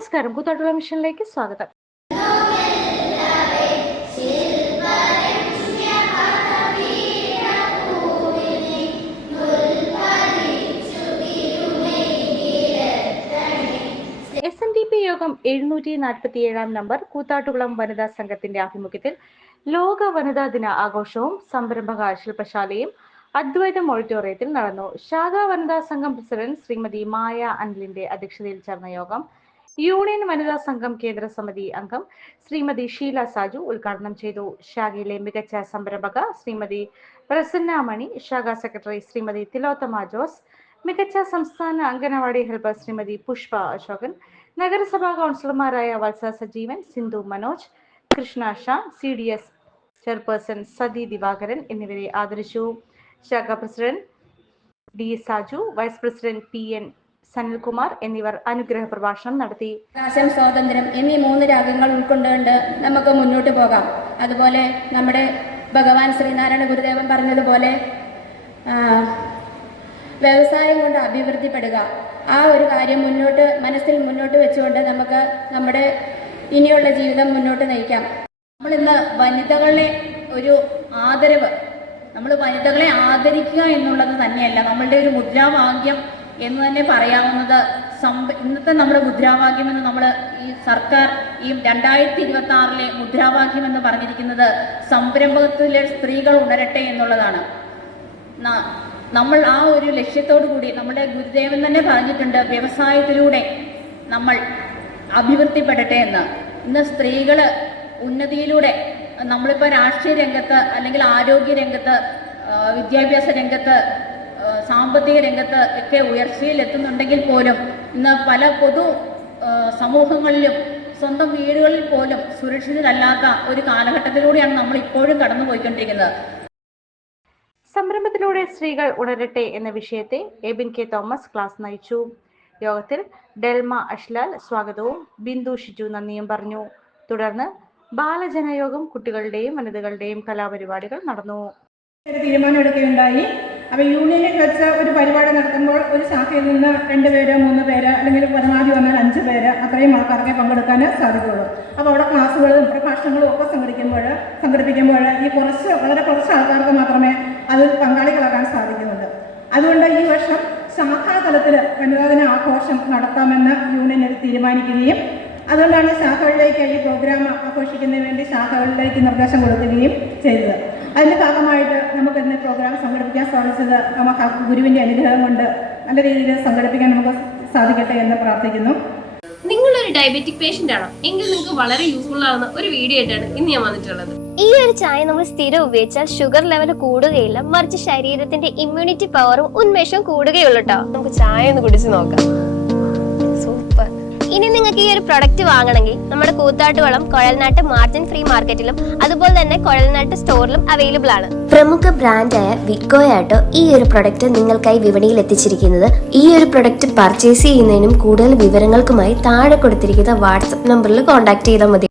നമസ്കാരം, കൂത്താട്ടുകുളം മിഷനിലേക്ക് സ്വാഗതം. SNDP യോഗം 747 നമ്പർ കൂത്താട്ടുകുളം വനിതാ സംഘത്തിന്റെ ആഭിമുഖ്യത്തിൽ ലോക വനിതാ ദിന ആഘോഷവും സംരംഭക ശില്പശാലയും അദ്വൈതം ഓഡിറ്റോറിയത്തിൽ നടന്നു. ശാഖാ വനിതാ സംഘം പ്രസിഡന്റ് ശ്രീമതി മായ അനിലിന്റെ അധ്യക്ഷതയിൽ ചേർന്ന യോഗം യൂണിയൻ വനിതാ സംഘം കേന്ദ്ര സമിതി അംഗം ശ്രീമതി ഷീല സാജു ഉദ്ഘാടനം ചെയ്തു. ശാഖയിലെ മികച്ച സംരംഭക ശ്രീമതി പ്രസന്ന മണി, ശാഖാ സെക്രട്ടറി ശ്രീമതി തിലോത്തമ ജോസ്, മികച്ച സംസ്ഥാന അംഗനവാടി ഹെൽപ്പർ ശ്രീമതി പുഷ്പ അശോകൻ, നഗരസഭാ കൗൺസിലർമാരായ വത്സ സജീവൻ, സിന്ധു മനോജ്, കൃഷ്ണ ഷാ, CDS ചെയർപേഴ്സൺ സതി ദിവാകരൻ എന്നിവരെ ആദരിച്ചു. ശാഖാ president D Saju, vice president PN Sanilkumar എന്നിവർ അനുഗ്രഹ പ്രഭാഷണം നടത്തി. ആശം, സ്വാതന്ത്ര്യം എന്നീ 3 രാഗങ്ങൾ ഉൾക്കൊണ്ടുകൊണ്ട് നമുക്ക് മുന്നോട്ട് പോകാം. അതുപോലെ നമ്മുടെ ഭഗവാൻ ശ്രീനാരായണ ഗുരുദേവൻ പറഞ്ഞതുപോലെ വ്യവസായം കൊണ്ട് അഭിവൃദ്ധിപ്പെടുക, ആ ഒരു കാര്യം മനസ്സിൽ മുന്നോട്ട് വെച്ചുകൊണ്ട് നമുക്ക് നമ്മുടെ ഇനിയുള്ള ജീവിതം മുന്നോട്ട് നയിക്കാം. നമ്മളിന്ന് വനിതകളെ ഒരു ആദരവ്, നമ്മൾ വനിതകളെ ആദരിക്കുക എന്നുള്ളത് തന്നെയല്ല നമ്മളുടെ ഒരു മുദ്രാവാക്യം എന്ന് തന്നെ പറയാവുന്നത്. ഇന്നത്തെ നമ്മുടെ മുദ്രാവാക്യം എന്ന് നമ്മൾ ഈ സർക്കാർ ഈ 2026 മുദ്രാവാക്യം എന്ന് പറഞ്ഞിരിക്കുന്നത് സംരംഭത്തിലെ സ്ത്രീകൾ ഉണരട്ടെ എന്നുള്ളതാണ്. നമ്മൾ ആ ഒരു ലക്ഷ്യത്തോടു കൂടി നമ്മുടെ ഗുരുദേവൻ തന്നെ പറഞ്ഞിട്ടുണ്ട്, വ്യവസായത്തിലൂടെ നമ്മൾ അഭിവൃദ്ധിപ്പെടട്ടെ എന്ന്. ഇന്ന് സ്ത്രീകൾ ഉന്നതിയിലൂടെ നമ്മളിപ്പോൾ രാഷ്ട്രീയ രംഗത്ത് അല്ലെങ്കിൽ ആരോഗ്യ രംഗത്ത്, വിദ്യാഭ്യാസ രംഗത്ത്, സാമ്പത്തിക രംഗത്ത് ഒക്കെ ഉയർച്ചയിൽ എത്തുന്നുണ്ടെങ്കിൽ പോലും ഇന്ന് പല പൊതു സമൂഹങ്ങളിലും സ്വന്തം വീടുകളിൽ പോലും സുരക്ഷിതരല്ലാത്ത ഒരു കാലഘട്ടത്തിലൂടെയാണ് നമ്മൾ ഇപ്പോഴും കടന്നുപോയിക്കൊണ്ടിരിക്കുന്നത്. സംരംഭത്തിലൂടെ സ്ത്രീകൾ ഉണരട്ടെ എന്ന വിഷയത്തെ എബിൻ K തോമസ് ക്ലാസ് നയിച്ചു. യോഗത്തിൽ ഡെൽമ അഷ്ലാൽ സ്വാഗതവും ബിന്ദു ഷിജു നന്ദിയും പറഞ്ഞു. തുടർന്ന് ബാലജനയോഗം, കുട്ടികളുടെയും വനിതകളുടെയും കലാപരിപാടികൾ നടന്നു. തീരുമാനമെടുക്കുകയുണ്ടായി. അപ്പോൾ യൂണിയനിൽ വെച്ച് ഒരു പരിപാടി നടത്തുമ്പോൾ ഒരു ശാഖയിൽ നിന്ന് 2 പേര് 3 പേര് അല്ലെങ്കിൽ പരമാവധി വന്നാൽ 5 പേര് അത്രയും ആൾക്കാർക്ക് പങ്കെടുക്കാൻ സാധിക്കുള്ളൂ. അപ്പോൾ അവിടെ ക്ലാസ്സുകളും പ്രഭാഷണങ്ങളും ഒക്കെ സംഘടിപ്പിക്കുമ്പോൾ ഈ വളരെ കുറച്ച് ആൾക്കാർക്ക് മാത്രമേ അതിൽ പങ്കാളികളാകാൻ സാധിക്കുന്നുണ്ട്. അതുകൊണ്ട് ഈ വർഷം ശാഖാതലത്തിൽ വനിതാ ദിന ആഘോഷം നടത്താമെന്ന് യൂണിയൻ തീരുമാനിക്കുകയും അതുകൊണ്ടാണ് ശാഖകളിലേക്ക് ഈ പ്രോഗ്രാം ആഘോഷിക്കുന്നതിന് വേണ്ടി ശാഖകളിലേക്ക് നിർദ്ദേശം കൊടുക്കുകയും ചെയ്തത്. അതിൻ്റെ ഭാഗമായിട്ട് നമുക്ക് ഇന്ന് പ്രോഗ്രാം സംഘടിപ്പിക്കാൻ സാധിച്ചത് നമുക്ക് ഗുരുവിൻ്റെ അനുഗ്രഹം കൊണ്ട് നല്ല രീതിയിൽ സംഘടിപ്പിക്കാൻ നമുക്ക് സാധിക്കട്ടെ എന്ന് പ്രാർത്ഥിക്കുന്നു. നിങ്ങളൊരു ഡയബറ്റിക് പേഷ്യന്റ് ആണോ എങ്കിൽ നിങ്ങൾക്ക് വളരെ യൂസ്ഫുൾ ആവുന്ന ഒരു വീഡിയോ ആയിട്ടാണ് ഇന്ന് ഞാൻ വന്നിട്ടുള്ളത്. ഈ ഒരു ചായ നമ്മൾ സ്ഥിരം ഉപയോഗിച്ചാൽ ഷുഗർ ലെവൽ കൂടുകയില്ല, മറിച്ച് ശരീരത്തിന്റെ ഇമ്മ്യൂണിറ്റി പവറും ഉന്മേഷവും കൂടുകയുള്ളൂ കേട്ടോ. നമുക്ക് ചായ ഒന്ന് കുടിച്ച് നോക്കാം. സൂപ്പർ. ഇനി നിങ്ങൾക്ക് ഈ ഒരു പ്രൊഡക്റ്റ് വാങ്ങണമെങ്കിൽ നമ്മുടെ കൂത്താട്ടുകുളം കുഴൽനാട്ട് മാർജിൻ ഫ്രീ മാർക്കറ്റിലും അതുപോലെ തന്നെ കുഴൽനാട്ട് സ്റ്റോറിലും അവൈലബിൾ ആണ്. പ്രമുഖ ബ്രാൻഡായ വിക്കോയാട്ടോ ഈ ഒരു പ്രൊഡക്റ്റ് നിങ്ങൾക്കായി വിപണിയിൽ എത്തിച്ചിരിക്കുന്നത്. ഈ ഒരു പ്രൊഡക്റ്റ് പർച്ചേസ് ചെയ്യുന്നതിനും കൂടുതൽ വിവരങ്ങൾക്കുമായി താഴെ കൊടുത്തിരിക്കുന്ന വാട്സ്ആപ്പ് നമ്പറിൽ കോൺടാക്ട് ചെയ്താൽ മതി.